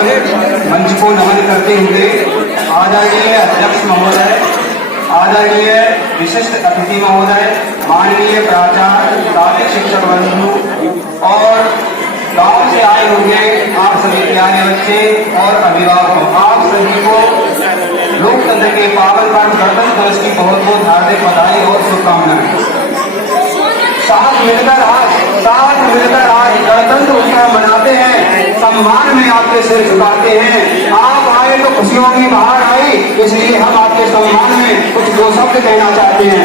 मंच को नमन करते हुए आदरणीय अध्यक्ष महोदय, आदरणीय विशिष्ट अतिथि महोदय, माननीय प्राचार्य, दादी शिक्षक बंधु और गांव से आए हुए आप सभी प्यारे बच्चे और अभिभावकों, आप सभी को लोकतंत्र के पावन पर्व गणतंत्र दिवस की बहुत बहुत हार्दिक बधाई और शुभकामनाएं। साथ मिलकर आज गणतंत्र उत्सव मनाते हैं, सम्मान में आपके सिर झुकाते हैं। आप आए तो खुशियों की बहार आई, इसलिए हम आपके सम्मान में कुछ दो शब्द कहना चाहते हैं।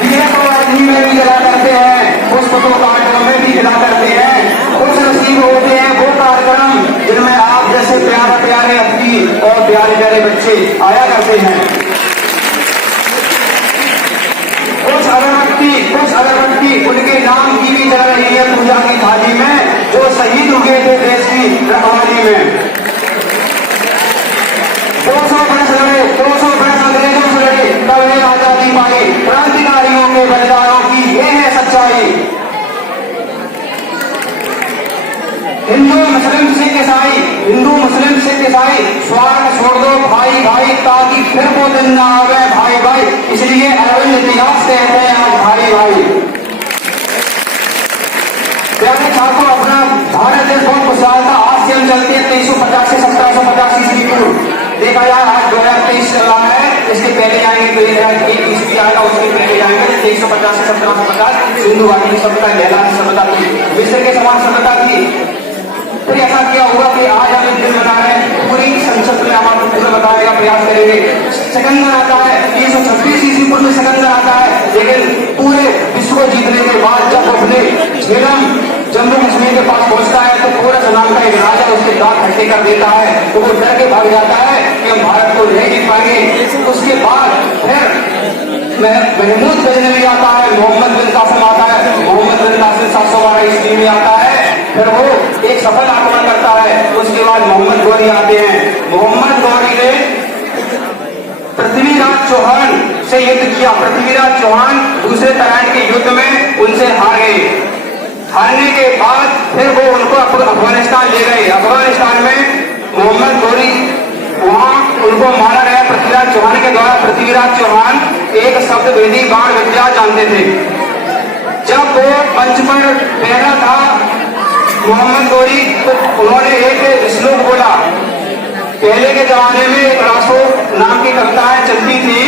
दिए तो अग्नि में भी जला करते हैं, पुष्प तो कार्यक्रम में भी जला करते हैं। खुश नसीब होते हैं वो कार्यक्रम जिनमें आप जैसे प्यारे प्यारे अतिथि और प्यारे प्यारे बच्चे आया करते हैं। कुछ अगरबत्ती उनके नाम की भी जा रही है पूजा की थाली में, जो शहीद हुए थे देश की रखवाली में। 200 वर्ष अंग्रेजों से लड़े, तब ये आजादी पाई। क्रांतिकारियों के बलिदानों की ये है सच्चाई। हिंदू मुस्लिम सिख ईसाई स्वार्थ छोड़ दो भाई भाई, ताकि फिर वो दिन ना आवे भाई भाई। इसलिए अरविंद इतिहास कहते हैं आज भाई भाई। प्यारे छात्रों, अपना भारत देश बहुत खुशहाल था। आज से हम चलते हैं 2350 से 1750 ईस्वी पूर्व। देखा जाए आज 2023 चल रहा है, इसके पहले जाएंगे 2001 ईस्वी आएगा, उसके पहले जाएंगे 2350 से 1750। सिंधु घाटी की सभ्यता, लैला की सभ्यता थी, मिस्र के समान सभ्यता थी। फिर ऐसा क्या हुआ कि आज हम एक दिन बता रहे हैं, पूरी संसद में हम आपको पूरा बताने का प्रयास करेंगे। सिकंदर आता है 336 ईस्वी पूर्व में, सिकंदर आता है, लेकिन पूरे विश्व को जीतने के बाद जब अपने झेलम जम्मू कश्मीर के पास पहुंचता है तो पूरा नाम का एक राजा उसके दांत खट्टे कर देता है, तो वो डर के भाग जाता है कि हम भारत को नहीं जीत पाएंगे। उसके बाद फिर महमूद गजनवी आता है, मोहम्मद बिन कासिम आता है, मोहम्मद बिन कासिम 712 ईस्वी में आता है। फिर वो एक सफल आक्रमण करता है। उसके बाद मोहम्मद गौरी आते हैं। मोहम्मद गौरी ने पृथ्वीराज चौहान से युद्ध किया। पृथ्वीराज चौहान दूसरे तराइन के युद्ध में उनसे हार गए। हारने के बाद फिर वो उनको अफगानिस्तान ले गए। अफगानिस्तान में मोहम्मद गौरी, वहां उनको मारा गया पृथ्वीराज चौहान के द्वारा। पृथ्वीराज चौहान एक शब्द भेदी बाण विद्या जानते थे। जब वो मंच पर पहरा था मोहम्मद गौरी, तो उन्होंने एक श्लोक बोला। पहले के जमाने में एक रासो नाम की कविताएं चलती थी,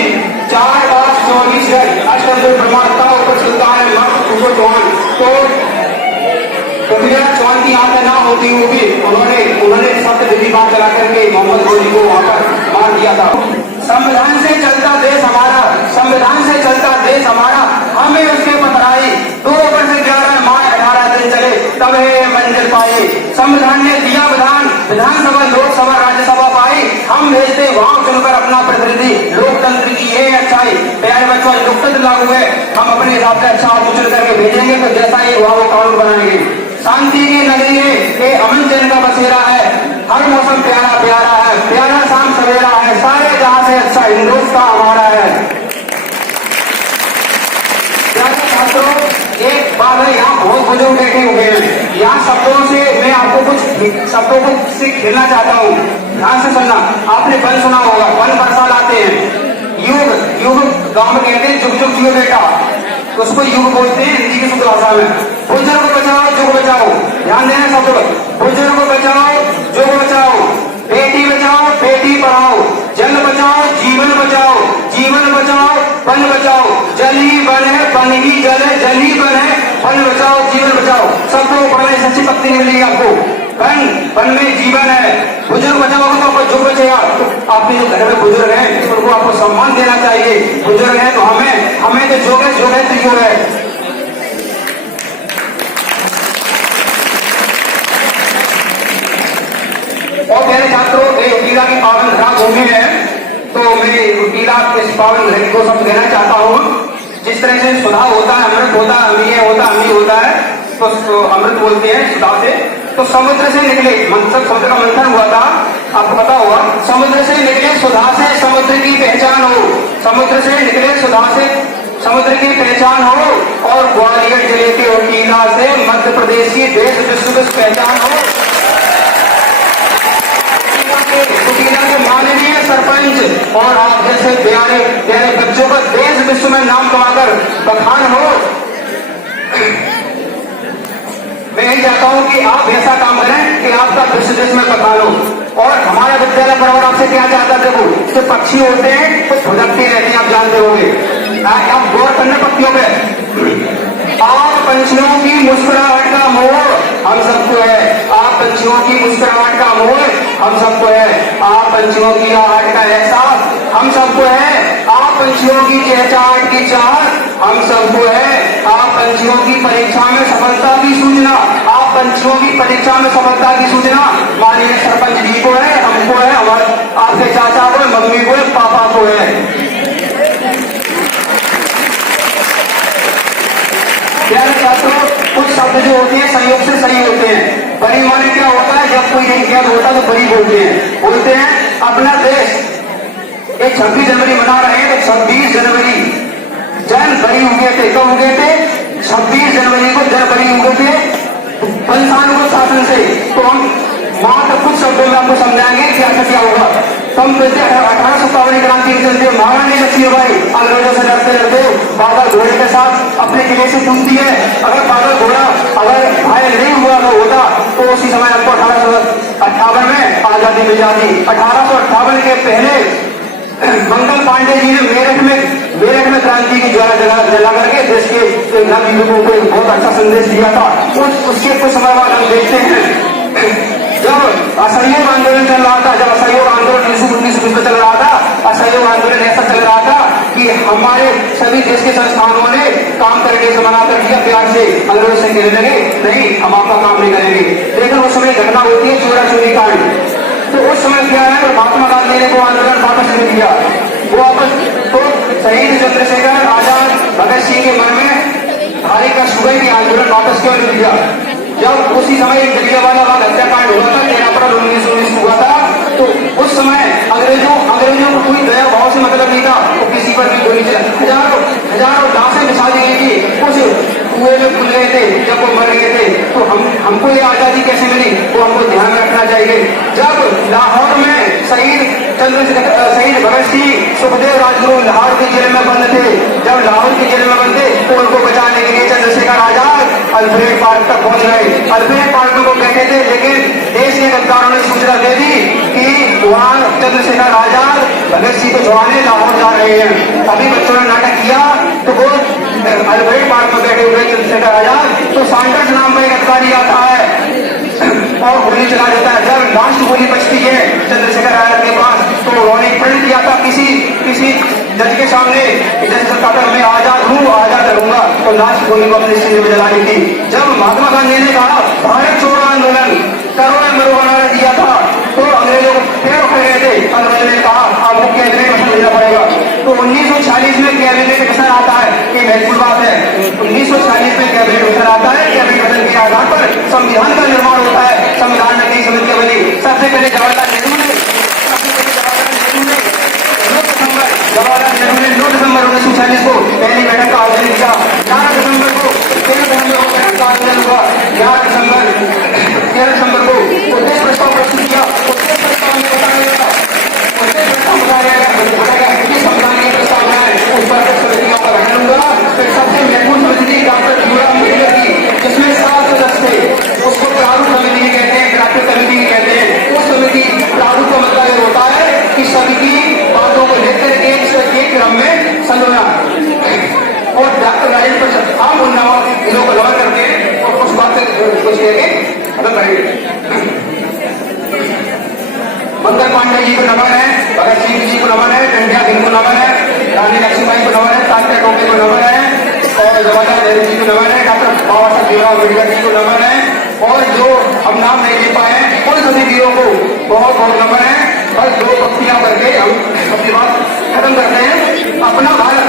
4 बार 24 अष्टदल प्रमाणता ऊपर चलता है मर्द चौहान। तो पृथ्वीराज चौहान की आंखें ना होती वो भी उन्होंने शब्द विधि बात चला करके मोहम्मद गौरी को वहां पर मार दिया था। संविधान से चलता देश हमारा, संविधान से चलता देश हमारा, हमें उसके पतराई 2 वर्ष 11 माह 18 दिन चले, तब है मंजिल पाई। संविधान ने दिया विधान, विधानसभा लोकसभा राज्यसभा पाई, हम भेजते वहां चुनकर अपना प्रतिनिधि। लोकतंत्र की ये अच्छाई। प्यारे बच्चों, लोकतंत्र लागू है, हम अपने हिसाब से अच्छा चुन करके भेजेंगे, तो जैसा ये हुआ वो कानून बनाएंगे। शांति की नगरी है, ये अमन चैन का बसेरा है, हर मौसम प्यारा प्यारा है, प्यारा शाम सवेरा है, सारे जहां से अच्छा हिंदुस्तान हमारा है। प्यारे छात्रों, एक बात है, यहाँ बहुत बुजुर्ग बैठे हुए हैं, यहाँ शब्दों से मैं आपको कुछ शब्दों को से खेलना चाहता हूँ। ध्यान से सुनना। आपने वन सुना होगा, वन बरसाल आते हैं। युग युग गांव में कहते हैं जुग जुग जियो बेटा, उसको युग बोलते हैं हिंदी की शुद्ध भाषा में। बुजुर्ग बचाओ जुग बचाओ, ध्यान देना शब्द। बुजुर्ग बचाओ जुग बचाओ, बेटी बचाओ बेटी पढ़ाओ, जल बचाओ जीवन बचाओ, जीवन बचाओ वन बचाओ, जल ही वन है वन ही जल है, जल ही वन है वन बचाओ जीवन बचाओ। सबको पढ़ने सच्ची पत्नी मिलेगी आपको। वन में जीवन है। बुजुर्ग बचाओगे तो आपको जुग बचेगा। आपके जो घर में बुजुर्ग हैं उनको आपको सम्मान देना चाहिए। बुजुर्ग हैं तो हमें तो जो है तो योग है। और मेरे छात्रों, ये उत्तीला की पावन धरा भूमि है, तो मैं उत्तीला इस पावन धरा को सब कहना चाहता हूँ। जिस तरह से सुधा होता है, अमृत होता है, अम्लीय होता है, तो अमृत बोलते हैं सुधा से। तो समुद्र से निकले, समुद्र का मंथन हुआ था, आपको पता होगा। समुद्र से निकले सुधा से समुद्र की पहचान हो, समुद्र से निकले सुधा से समुद्र की पहचान हो, और ग्वालियर जिले के उत्तीला से मध्य प्रदेश की देश विश्व पहचान हो। और आप जैसे प्यारे प्यारे बच्चों का देश विश्व में नाम कमाकर बखान हो। मैं यही चाहता हूं कि आप ऐसा काम करें कि आपका विश्व देश में बखान हो। और हमारा विद्यालय परिवार आपसे क्या चाहता है, देखो जो पक्षी होते हैं तो भुलकते रहते हैं, आप जानते होंगे। आप गौर करने पक्षियों पे। आप पंछियों की मुस्कुराहट का मोह हम सबको है, आप पंछियों की मुस्कुराहट का मोह हम सबको है, आप पंछियों की आहट का एहसास हम सबको है, आप पंछियों की चहचहाट की चाहत हम सबको है, आप पंछियों की परीक्षा में सफलता की सूचना, आप पंछियों की परीक्षा में सफलता की सूचना माननीय सरपंच जी को है, हमको है, हमारे आपके चाचा को है, मम्मी को है, पापा को है। प्यारे छात्रों, कुछ शब्द जो होते हैं संयोग से सही होते हैं। बड़ी माने क्या होता है, जब कोई नहीं ज्ञान होता तो बड़ी बोलते हैं अपना देश। ये 26 जनवरी मना रहे हैं तो 26 जनवरी जन बरी हुए थे, कब हुए थे? 26 जनवरी को जन बरी हुए थे पंचानवे शासन से। तो हम वहां तक कुछ शब्दों में आपको समझाएंगे क्या क्या होगा। तो हम कहते हैं 1857 क्रांति के चलते महारानी लक्ष्मीबाई अंग्रेजों से लड़ते लड़ते बादल घोड़े के साथ अपने किले से कूदती है। अगर बादल घोड़ा अगर घायल नहीं हुआ तो होता तो उसी समय आपको 1858 में आजादी मिल जाती। 1858 के पहले मंगल पांडे जी ने मेरठ में क्रांति की ज्वाला जला करके देश के नागरिकों को बहुत अच्छा संदेश दिया था। उसके कुछ समय बाद हम देखते हैं जब असहयोग आंदोलन चल रहा था, जब असहयोग आंदोलन 1919 में चल रहा था, असहयोग आंदोलन ऐसा चल रहा था कि हमारे सभी देश के संस्थानों ने काम करके से मना कर दिया, प्यार से अंग्रेजों से कहने लगे नहीं हम आपका काम नहीं करेंगे। लेकिन उस समय घटना होती है चोरा चोरी कांड। तो उस समय क्या है, महात्मा गांधी ने वो आंदोलन वापस ले लिया। वो वापस तो शहीद चंद्रशेखर आजाद भगत सिंह के मन में भारी का सुबह की आंदोलन वापस क्यों ले लिया? जब उसी समय एक जलियांवाला बाग हत्याकांड हुआ था 13 अप्रैल 1919 हुआ था, तो उस समय अंग्रेजों को कोई दया भाव से मतलब नहीं था। तो किसी पर भी गोली चला, हजारों लाशें बिछा दी गई थी, कुछ कुएं में खुल गए थे जब वो मर गए थे। तो हमको ये आजादी कैसे मिली वो हमको ध्यान में रखना चाहिए। जब लाहौर में शहीद भगत सिंह सुखदेव राजगुरु लाहौर के जेल में बंद थे, जब लाहौर के जेल में बंद थे तो उनको बचाने के लिए चंद्रशेखर आजाद अल्फ्रेड पार्क तक पहुंच गए। अल्फ्रेड पार्क में वो बैठे थे, लेकिन देश के गद्दारों ने सूचना दे दी कि वहां चंद्रशेखर आजाद भगत सिंह को छुड़ाने लाहौर जा रहे हैं। अभी बच्चों ने नाटक किया तो वो अल्फ्रेड पार्क में बैठे हुए चंद्रशेखर आजाद तो सांडर्स नाम का एक अधिकारी आता है और गोली चला देता है। जब लास्ट गोली बचती है चंद्रशेखर आजाद के पास तो उन्होंने प्रण किया था किसी जज के सामने, जज कहता था मैं आजाद हूँ आजाद रहूंगा, तो लास्ट गोली को अपने सीने में जलानी थी। जब महात्मा गांधी ने कहा भारत छोड़ो आंदोलन करो मरो बनाने दिया था तो अंग्रेजों को फिर उठ गए थे। अंग्रेजों ने कहा आपको कैबिनेट में भेजना पड़ेगा। तो 1946 में कैबिनेट गठन आता है, ये महत्वपूर्ण बात है। 1946 में कैबिनेट गठन आता है, कैबिनेट गठन के आधार पर संविधान का निर्माण होता है। संविधान में कई समितियां बनी। सबसे पहले जवाहरलाल नेहरू ने 9 दिसंबर 1946 को पहली बैठक का आयोजन किया। 13 दिसंबर को बैठक का आयोजन हुआ। 13 दिसंबर को उद्देश्य प्रस्ताव प्रस्तुत किया। उद्देश्य प्रस्ताव में बताया गया संविधान के प्रस्ताव है उस पर समितियों का गठन हुआ। फिर सबसे महत्वपूर्ण समिति डॉक्टर भीमराव अम्बेडकर की, जिसमें 7 सदस्य थे, उसको प्रारूप समिति कहते हैं, प्रारूप समिति कहते हैं। उस समिति प्रारूप का मतलब ये होता है कि सभी की बातों को लेकर एक क्रम में संगना। और डॉक्टर राजेंद्र प्रसाद आप उन इन्हों को नमन करते हैं और कुछ बात कुछ कहेंगे खत्म करेंगे। मंगल पांडे जी को नमन है, भगत सिंह जी को नमन है, टंडिया सिंह को नमन है, रानी लक्ष्मीबाई को नमन है, तात्या टोपे को नमन है और जवाहरलाल नेहरू जी को नमन है, डॉक्टर बाबा साहब भीमराव अम्बेडकर जी को नमन है। और जो हम नाम नहीं ले पाए उन सभी वीरों को बहुत बहुत नमन है। बस 2 पंक्तियां करके हम अपनी बात खत्म करते हैं। अपना भारत